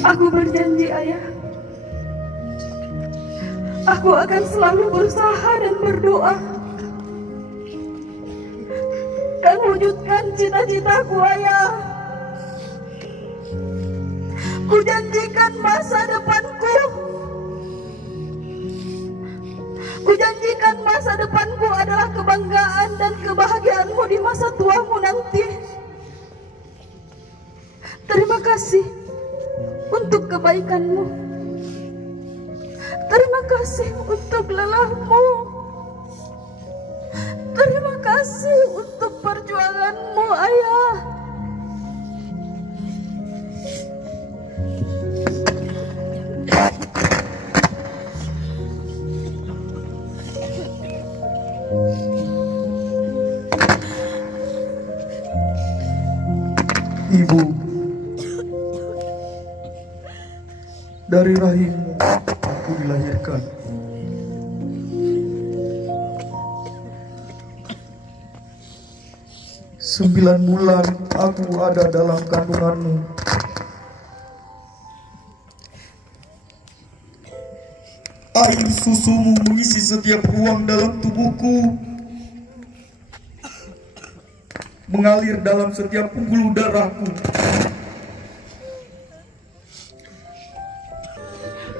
Aku berjanji, Ayah. Aku akan selalu berusaha dan berdoa dan wujudkan cita-citaku, Ayah. Kujanjikan masa depanku. Kujanjikan masa depanku adalah kebanggaan dan kebahagiaanmu di masa tuamu nanti. Terima kasih untuk kebaikanmu. Terima kasih untuk lelahmu. Terima kasih untuk perjuanganmu, Ayah. Ibu, dari rahimmu aku dilahirkan. Sembilan bulan aku ada dalam kandunganmu. Air susumu mengisi setiap ruang dalam tubuhku, mengalir dalam setiap pembuluh darahku.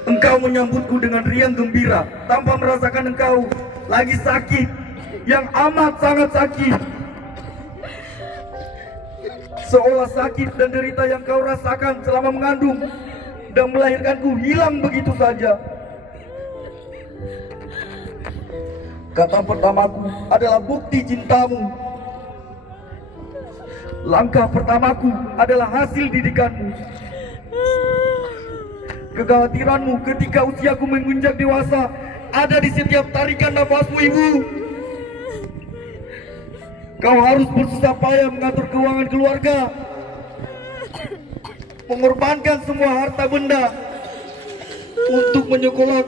Engkau menyambutku dengan riang gembira tanpa merasakan engkau lagi sakit, yang amat sangat sakit. Seolah sakit dan derita yang kau rasakan selama mengandung dan melahirkanku hilang begitu saja. Kata pertamaku adalah bukti cintamu. Langkah pertamaku adalah hasil didikanmu. Kekhawatiranmu ketika usiaku menginjak dewasa ada di setiap tarikan nafasmu, Ibu. Kau harus bersusah payah mengatur keuangan keluarga, mengorbankan semua harta benda untuk menyekolahkan